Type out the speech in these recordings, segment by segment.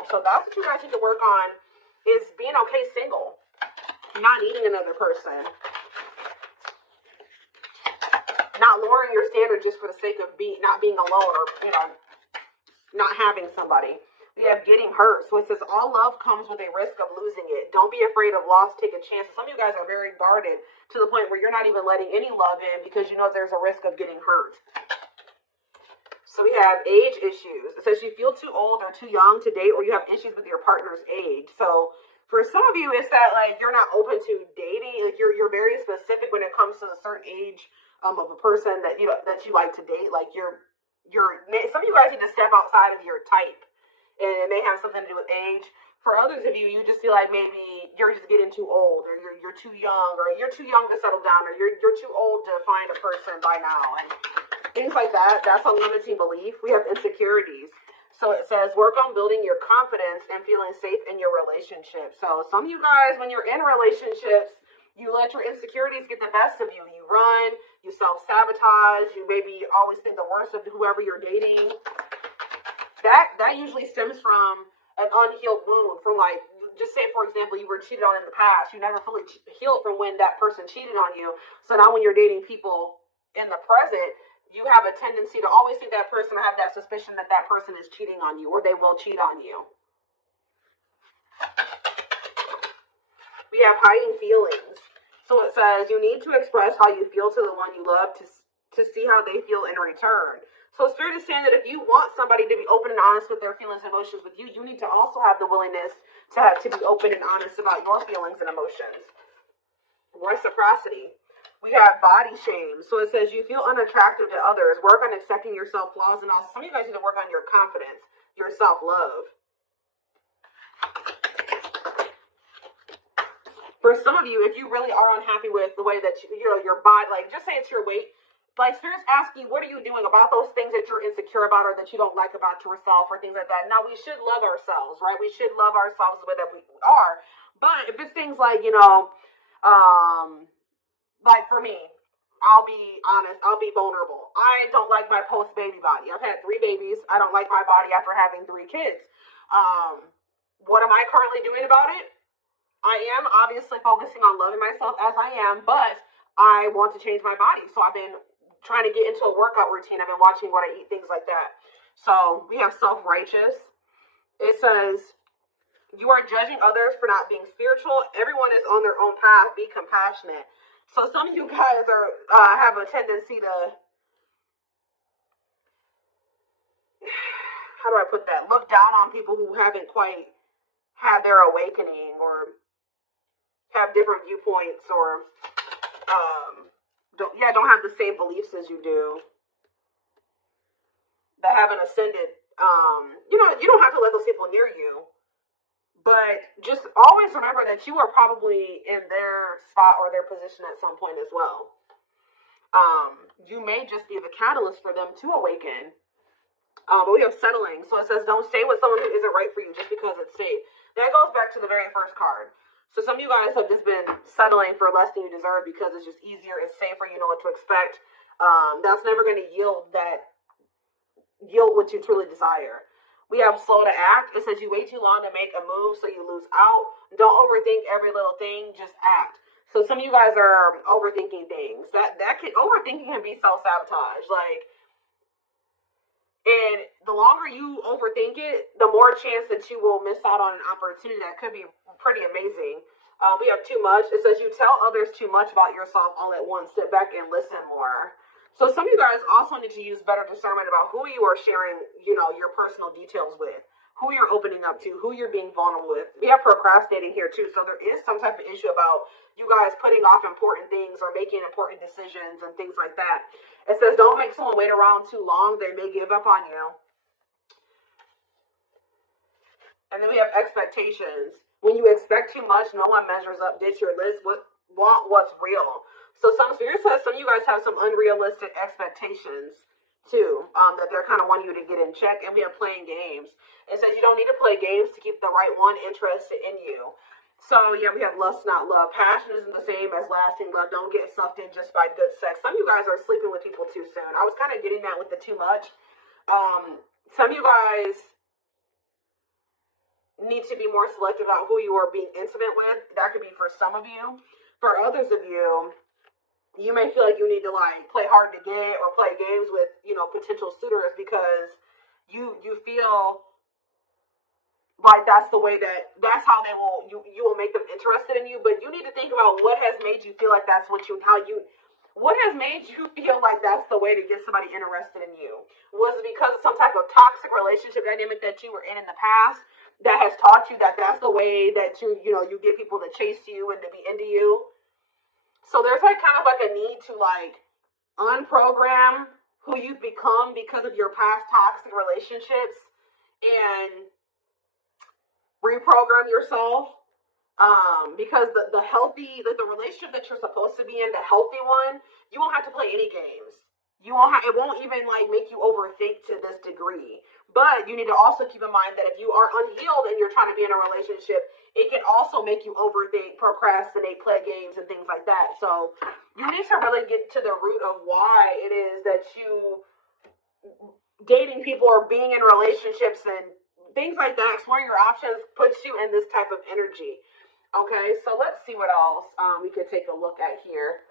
well. So that's what you guys need to work on, is being okay single, not needing another person, not lowering your standard just for the sake of not being alone, or, you know, not having somebody. We have getting hurt. So it says all love comes with a risk of losing it. Don't be afraid of loss. Take a chance. Some of you guys are very guarded to the point where you're not even letting any love in because you know there's a risk of getting hurt. So we have age issues. It says you feel too old or too young to date, or you have issues with your partner's age. So for some of you, it's that like you're not open to dating. Like you're very specific when it comes to a certain age of a person that you like to date. Like some of you guys need to step outside of your type. And it may have something to do with age. For others of you, you just feel like maybe you're just getting too old, or you're too young, or you're too young to settle down, or you're too old to find a person by now, and things like that. That's a limiting belief. We have insecurities. So it says work on building your confidence and feeling safe in your relationship. So some of you guys, when you're in relationships, you let your insecurities get the best of you. You run, you self-sabotage, you maybe always think the worst of whoever you're dating. That usually stems from an unhealed wound, from like, just say, for example, you were cheated on in the past. You never fully healed from when that person cheated on you. So now when you're dating people in the present, you have a tendency to always think that person, or have that suspicion that that person is cheating on you, or they will cheat on you. We have hiding feelings. So it says you need to express how you feel to the one you love to see how they feel in return. So Spirit is saying that if you want somebody to be open and honest with their feelings and emotions with you, you need to also have the willingness to be open and honest about your feelings and emotions. Reciprocity. We have body shame. So it says you feel unattractive to others. Work on accepting yourself, flaws, and all. Some of you guys need to work on your confidence, your self-love. For some of you, if you really are unhappy with the way that your body, like just say it's your weight, like Spirit's asking, what are you doing about those things that you're insecure about or that you don't like about yourself or things like that? Now, we should love ourselves, right? We should love ourselves the way that we are. But if it's things like, like for me, I'll be honest, I'll be vulnerable. I don't like my post-baby body. I've had 3 babies. I don't like my body after having 3 kids. What am I currently doing about it? I am obviously focusing on loving myself as I am, but I want to change my body. So I've been trying to get into a workout routine. I've been watching what I eat, things like that. So we have self-righteous. It says, you are judging others for not being spiritual. Everyone is on their own path. Be compassionate. So some of you guys have a tendency to, how do I put that? Look down on people who haven't quite had their awakening, or have different viewpoints, or don't have the same beliefs as you do, that haven't ascended. You don't have to let those people near you, but just always remember that you are probably in their spot or their position at some point as well. You may just be the catalyst for them to awaken. But we have settling. So it says don't stay with someone who isn't right for you just because it's safe. That goes back to the very first card. So some of you guys have just been settling for less than you deserve because it's just easier, it's safer, you know what to expect. That's never going to yield what you truly desire. We have slow to act. It says you wait too long to make a move, so you lose out. Don't overthink every little thing, just act. So some of you guys are overthinking things. Overthinking can be self-sabotage. And the longer you overthink it, the more chance that you will miss out on an opportunity that could be pretty amazing. We have too much. It says you tell others too much about yourself all at once. Sit back and listen more. So some of you guys also need to use better discernment about who you are sharing, your personal details with, who you're opening up to, who you're being vulnerable with. We have procrastinating here too. So there is some type of issue about you guys putting off important things or making important decisions and things like that. It says don't make someone wait around too long. They may give up on you. And then we have expectations. When you expect too much, no one measures up. Ditch your list. Want what's real. So some Spirit says some of you guys have some unrealistic expectations too, that they're kind of wanting you to get in check. And we have playing games. It says you don't need to play games to keep the right one interested in you. So yeah, we have lust, not love. Passion isn't the same as lasting love. Don't get sucked in just by good sex. Some of you guys are sleeping with people too soon. I was kind of getting that with the too much. Some of you guys need to be more selective about who you are being intimate with. That could be for some of you. For others of you, you may feel like you need to like play hard to get or play games with, you know, potential suitors because you feel like that's the way that's how they will you will make them interested in you. But you need to think about what has made you feel like that's what has made you feel like that's the way to get somebody interested in you? Was it because of some type of toxic relationship dynamic that you were in the past that has taught you that that's the way that you get people to chase you and to be into you? So there's like kind of like a need to like unprogram who you've become because of your past toxic relationships and reprogram yourself. Because the healthy, the relationship that you're supposed to be in, the healthy one, you won't have to play any games. It won't even like make you overthink to this degree. But you need to also keep in mind that if you are unhealed and you're trying to be in a relationship, it can also make you overthink, procrastinate, play games, and things like that. So you need to really get to the root of why it is that you dating people or being in relationships and things like that, exploring your options puts you in this type of energy. Okay, so let's see what else we could take a look at here.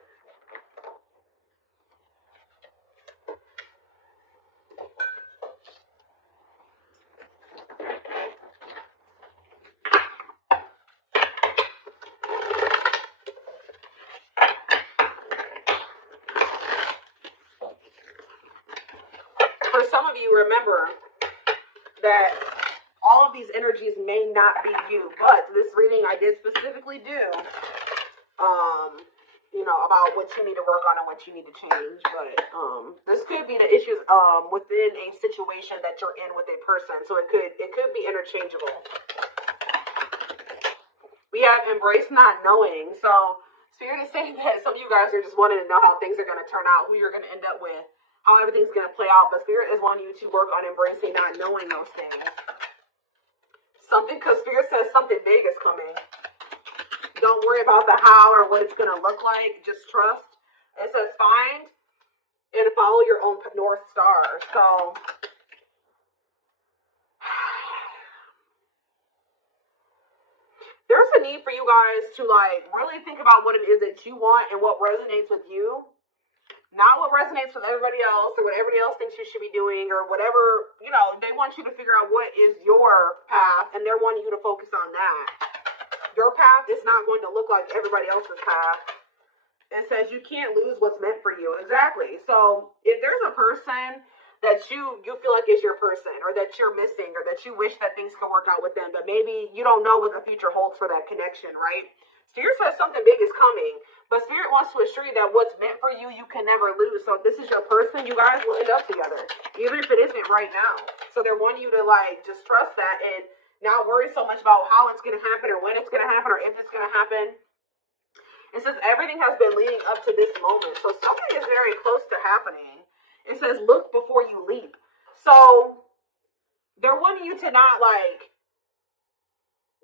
For some of you, remember that all of these energies may not be you, but this reading I did specifically do, about what you need to work on and what you need to change. But this could be the issues within a situation that you're in with a person, so it could be interchangeable. We have embrace not knowing. So Spirit is saying that some of you guys are just wanting to know how things are going to turn out, who you're going to end up with, how everything's going to play out. But Spirit is wanting you to work on embracing not knowing those things. Because Spirit says something big is coming. Don't worry about the how or what it's going to look like. Just trust. It says find and follow your own North Star. So there's a need for you guys to like really think about what it is that you want and what resonates with you. Not what resonates with everybody else or what everybody else thinks you should be doing or whatever. They want you to figure out what is your path and they're wanting you to focus on that. Your path is not going to look like everybody else's path. It says you can't lose what's meant for you. Exactly. So if there's a person that you feel like is your person or that you're missing or that you wish that things could work out with them, but maybe you don't know what the future holds for that connection, right? Spirit says something big is coming, but Spirit wants to assure you that what's meant for you, you can never lose. So if this is your person, you guys will end up together, even if it isn't right now. So they're wanting you to like just trust that and not worry so much about how it's going to happen or when it's going to happen or if it's going to happen. It says everything has been leading up to this moment. So something is very close to happening. It says look before you leap. So they're wanting you to not like,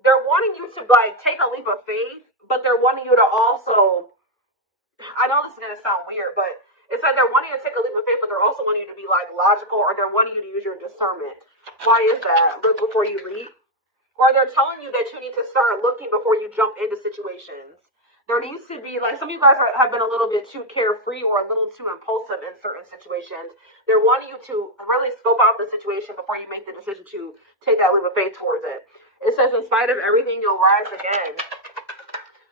they're wanting you to like take a leap of faith, but they're wanting you to also, I know this is going to sound weird, but it's like they're wanting you to take a leap of faith, but they're also wanting you to be like logical or they're wanting you to use your discernment. Why is that? Look before you leap. Or they're telling you that you need to start looking before you jump into situations. There needs to be, like, some of you guys have been a little bit too carefree or a little too impulsive in certain situations. They're wanting you to really scope out the situation before you make the decision to take that leap of faith towards it. It says, in spite of everything, you'll rise again.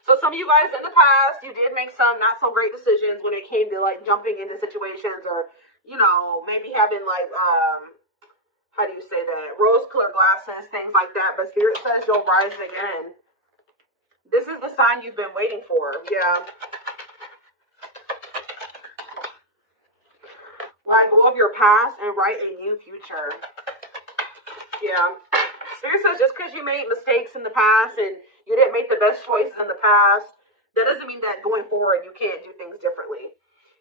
So some of you guys in the past, you did make some not so great decisions when it came to, like, jumping into situations or, maybe having, like, how do you say that? Rose-colored glasses, things like that. But Spirit says you'll rise again. This is the sign you've been waiting for. Yeah. Let go of your past and write a new future. Yeah. Spirit says just because you made mistakes in the past and you didn't make the best choices in the past, that doesn't mean that going forward you can't do things differently.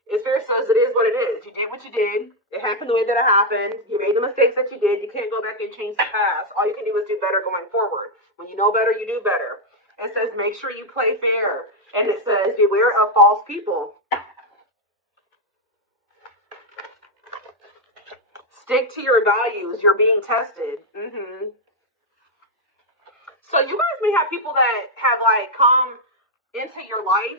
Spirit says it is what it is. You did what you did. It happened the way that it happened. You made the mistakes that you did. You can't go back and change the past. All you can do is do better going forward. When you know better, you do better. It says make sure you play fair. And it says beware of false people. Stick to your values. You're being tested. So you guys may have people that have like come into your life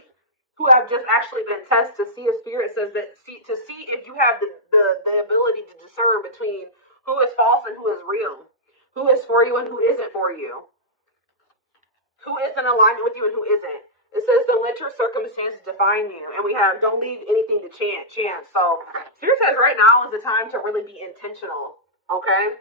who have just actually been tested to see. A spirit says that to see if you have the ability to discern between who is false and who is real, who is for you and who isn't for you, who is in alignment with you and who isn't. It says don't let your circumstances define you, and we have don't leave anything to chance. So spirit says right now is the time to really be intentional. Okay.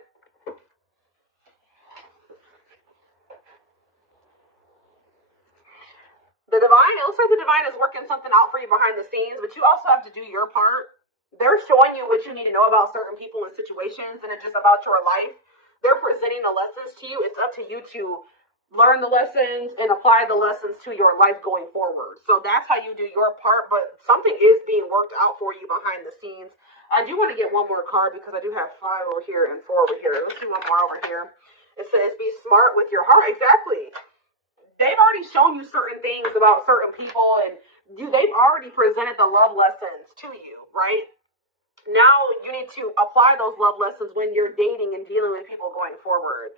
The divine, it looks like the divine is working something out for you behind the scenes, but you also have to do your part. They're showing you what you need to know about certain people and situations, and it's just about your life. They're presenting the lessons to you. It's up to you to learn the lessons and apply the lessons to your life going forward. So that's how you do your part, but something is being worked out for you behind the scenes. I do want to get one more card because I do have 5 over here and 4 over here. Let's see one more over here. It says, be smart with your heart. Exactly. They've already shown you certain things about certain people, and they've already presented the love lessons to you, right? Now you need to apply those love lessons when you're dating and dealing with people going forward.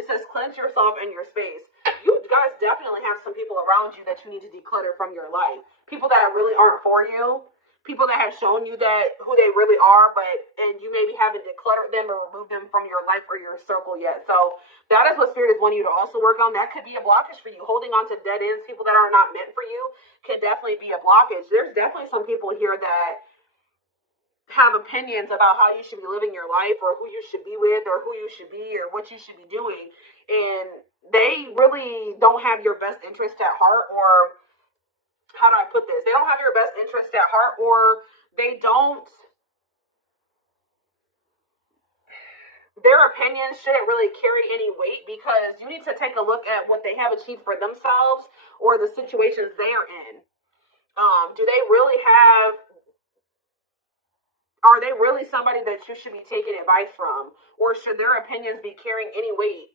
It says cleanse yourself and your space. You guys definitely have some people around you that you need to declutter from your life. People that really aren't for you. People that have shown you that who they really are, and you maybe haven't decluttered them or removed them from your life or your circle yet. So that is what spirit is wanting you to also work on. That could be a blockage for you. Holding on to dead ends, people that are not meant for you, can definitely be a blockage. There's definitely some people here that have opinions about how you should be living your life or who you should be with or who you should be or what you should be doing. And they really don't have your best interest at heart, or how do I put this? They don't have your best interest at heart, or they don't, their opinions shouldn't really carry any weight, because you need to take a look at what they have achieved for themselves or the situations they're in. Do they really have, are they really somebody that you should be taking advice from? Or should their opinions be carrying any weight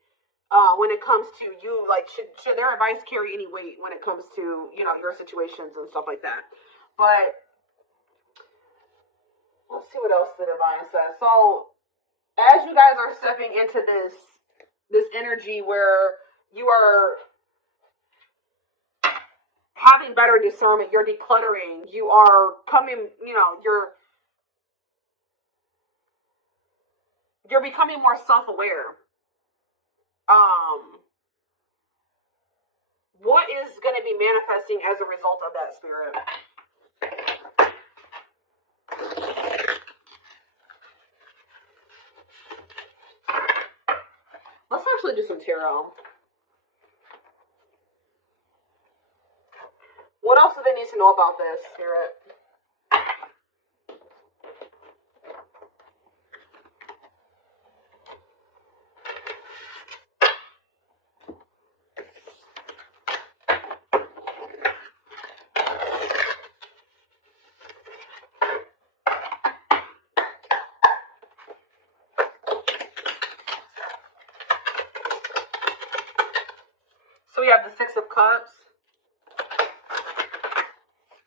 when it comes to you? Like, should their advice carry any weight when it comes to, your situations and stuff like that? But let's see what else the divine says. So as you guys are stepping into this energy where you are having better discernment, you're decluttering, you are coming, you're becoming more self-aware. What is going to be manifesting as a result of that, spirit? Let's actually do some tarot. What else do they need to know about this, spirit? So we have the 6 of Cups.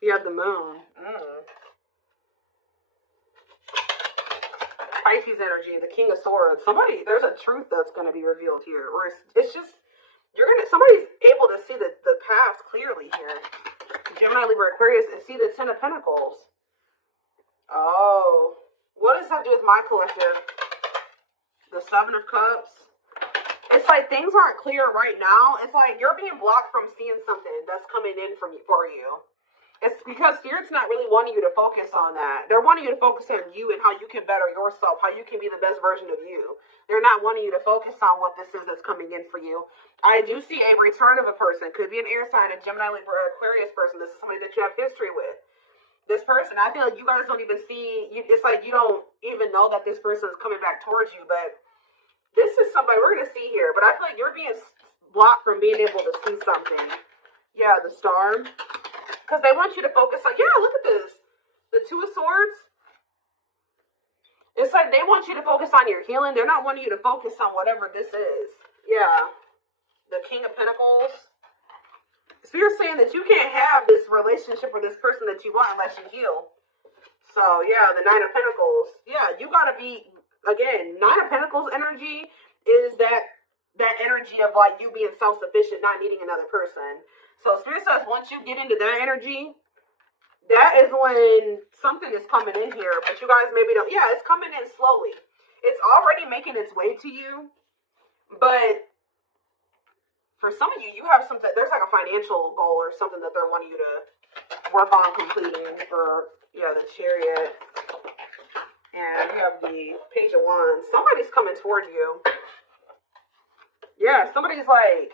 You have the Moon. Pisces energy, the King of Swords. There's a truth that's going to be revealed here. Or it's just, somebody's able to see the path clearly here. Gemini, Libra, Aquarius, and see the 10 of Pentacles. Oh. What does that do with my collective? The 7 of Cups. It's like things aren't clear right now. It's like you're being blocked from seeing something that's coming in for you. It's because Spirit's not really wanting you to focus on that. They're wanting you to focus on you and how you can better yourself, how you can be the best version of you. They're not wanting you to focus on what this is that's coming in for you. I do see a return of a person. Could be an air sign, a Gemini, Libra, Aquarius person. This is somebody that you have history with. This person, I feel like you guys don't even see, it's like you don't even know that this person is coming back towards you, but this is somebody we're going to see here, but I feel like you're being blocked from being able to see something. Yeah, the Star. Because they want you to focus on, look at this. The 2 of Swords. It's like they want you to focus on your healing. They're not wanting you to focus on whatever this is. Yeah. The King of Pentacles. So you're saying that you can't have this relationship with this person that you want unless you heal. So, yeah, the 9 of Pentacles. Yeah, you got to be... Again, 9 of Pentacles energy is that that energy of like you being self-sufficient, not needing another person. So Spirit says once you get into that energy, that is when something is coming in here, but you guys maybe don't. Yeah, it's coming in slowly. It's already making its way to you, but for some of you, you have something. There's like a financial goal or something that they're wanting you to work on completing. Or yeah, the Chariot, and you have the Page of Wands. Somebody's coming towards you. Yeah, somebody's like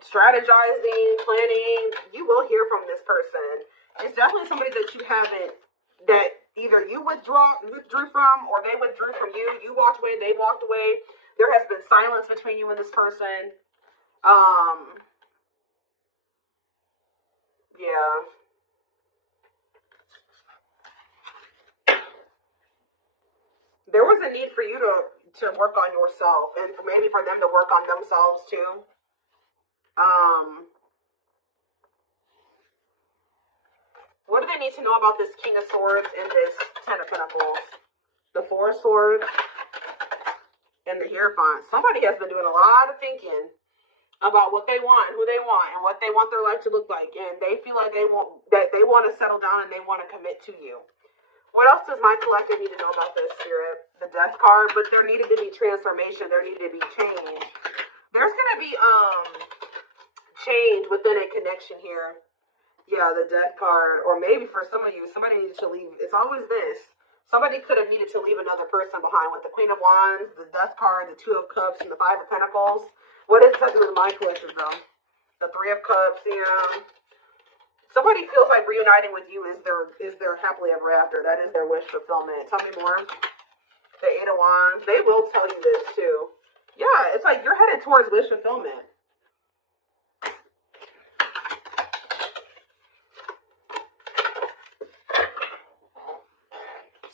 strategizing, planning. You will hear from this person. It's definitely somebody that you haven't, that either you withdrew from, or they withdrew from you. You walked away, they walked away. There has been silence between you and this person. Yeah. There was a need for you to work on yourself, and maybe for them to work on themselves too. What do they need to know about this King of Swords and this Ten of Pentacles? The Four of Swords and the Hierophant. Somebody has been doing a lot of thinking about what they want, who they want, and what they want their life to look like, and they feel like they want to settle down and they want to commit to you. What else does my collective need to know about this, Spirit? The Death card, but there needed to be transformation. There needed to be change. There's going to be change within a connection here. Yeah, the Death card, or maybe for some of you, somebody needed to leave. It's always this. Somebody could have needed to leave another person behind with the Queen of Wands, the Death card, the Two of Cups, and the Five of Pentacles. What is that with my collective, though? The Three of Cups, yeah. Somebody feels like reuniting with you is their happily ever after. That is their wish fulfillment. Tell me more. The Eight of Wands. They will tell you this, too. Yeah, it's like you're headed towards wish fulfillment.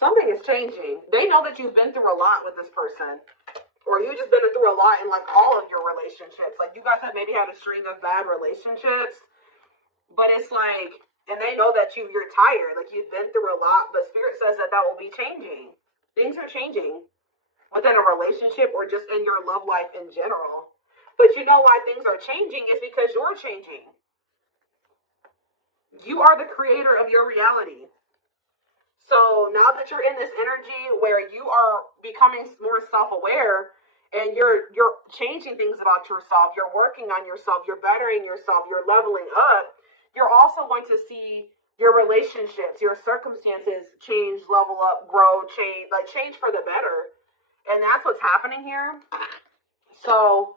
Something is changing. They know that you've been through a lot with this person. Or you just been through a lot in like all of your relationships. Like you guys have maybe had a string of bad relationships. But it's like, and they know that you're tired. Like you've been through a lot. But Spirit says that will be changing. Things are changing within a relationship or just in your love life in general. But you know why things are changing is because you're changing. You are the creator of your reality. So now that you're in this energy where you are becoming more self-aware and you're changing things about yourself, you're working on yourself, you're bettering yourself, you're leveling up, you're also going to see your relationships, your circumstances change, level up, grow, change for the better. And that's what's happening here. So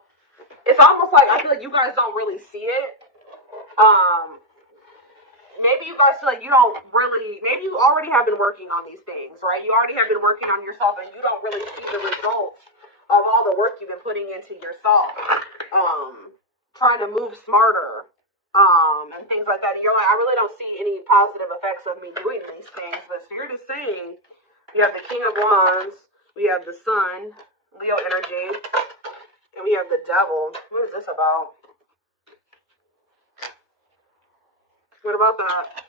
it's almost like I feel like you guys don't really see it. Maybe you guys feel like you don't really, maybe you already have been working on these things, right? You already have been working on yourself and you don't really see the results of all the work you've been putting into yourself. Trying to move smarter, and things like that. And you're like, I really don't see any positive effects of me doing these things. But Spirit is saying, we have the King of Wands, we have the Sun, Leo energy, and we have the Devil. What is this about? What about that?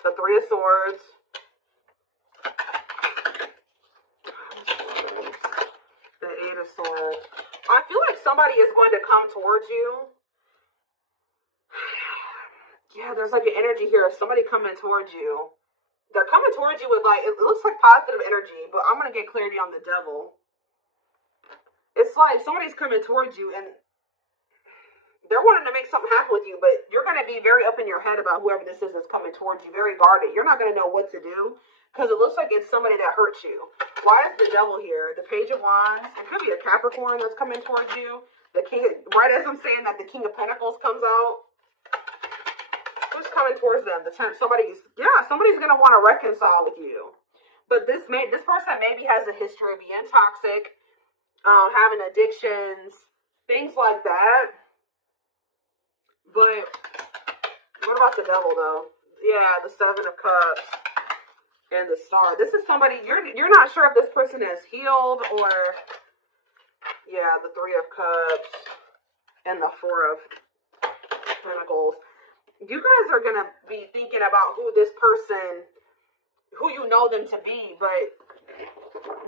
The Three of Swords. The Eight of Swords. I feel like somebody is going to come towards you. Yeah, there's like an energy here of somebody coming towards you. They're coming towards you with like, it looks like positive energy, but I'm going to get clarity on the Devil. It's like somebody's coming towards you and they're wanting to make something happen with you, but you're going to be very up in your head about whoever this is that's coming towards you, very guarded. You're not going to know what to do because it looks like it's somebody that hurts you. Why is the Devil here? The Page of Wands. It could be a Capricorn that's coming towards you. The King, right as I'm saying that, the King of Pentacles comes out. Who's coming towards them? Somebody's going to want to reconcile with you. But this person maybe has a history of being toxic, having addictions, things like that. But what about the Devil, though? Yeah, the Seven of Cups and the Star. This is somebody, you're not sure if this person has healed or, yeah, the Three of Cups and the Four of Pentacles. You guys are going to be thinking about who you know them to be, but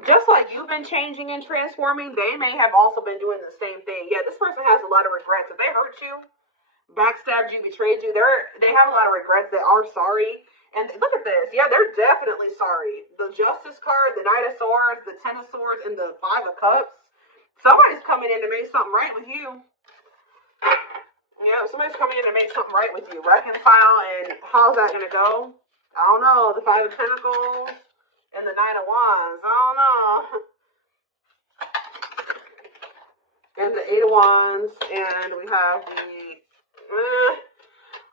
Just like you've been changing and transforming, they may have also been doing the same thing. Yeah, this person has a lot of regrets. If they hurt you, backstabbed you, betrayed you, they have a lot of regrets that are sorry. And look at this. Yeah, they're definitely sorry. The Justice card, the Knight of Swords, the Ten of Swords, and the Five of Cups. Somebody's coming in to make something right with you. Yeah, somebody's coming in to make something right with you. Reconcile, and how's that going to go? I don't know. The Five of Pentacles and the Nine of Wands. I don't know. And the Eight of Wands. And we have the...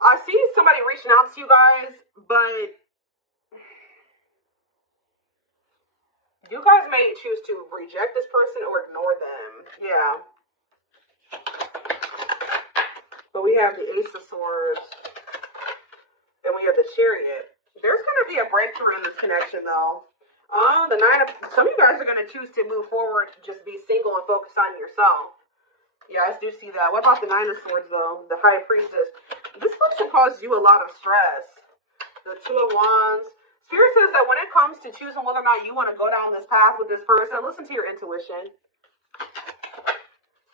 I see somebody reaching out to you guys, but you guys may choose to reject this person or ignore them. Yeah. But we have the Ace of Swords. And we have the Chariot. There's going to be a breakthrough in this connection, though. The some of you guys are going to choose to move forward, just be single and focus on yourself. Yeah, I do see that. What about the Nine of Swords, though? The High Priestess. This person causes you a lot of stress. The Two of Wands. Spirit says that when it comes to choosing whether or not you want to go down this path with this person, listen to your intuition.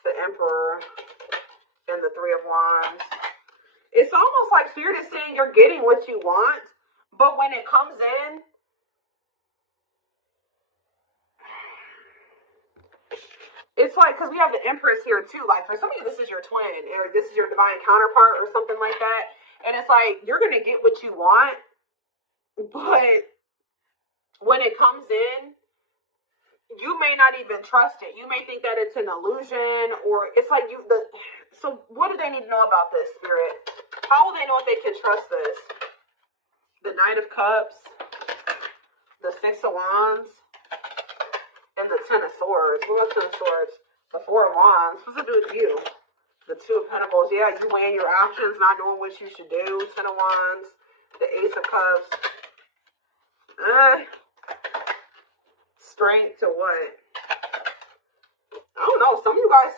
The Emperor and the Three of Wands. It's almost like Spirit is saying you're getting what you want, but when it comes in, it's like, because we have the Empress here too. Like, for some of you, this is your twin, or this is your divine counterpart, or something like that. And it's like, you're going to get what you want, but when it comes in, you may not even trust it. You may think that it's an illusion, or it's like so what do they need to know about this, Spirit? How will they know if they can trust this? The Knight of Cups, the Six of Wands, and the Ten of Swords. What about Ten of Swords? The Four of Wands. What's it do with you? The Two of Pentacles. Yeah, you weighing your options, not knowing what you should do. Ten of Wands. The Ace of Cups. Strength to what? I don't know. Some of you guys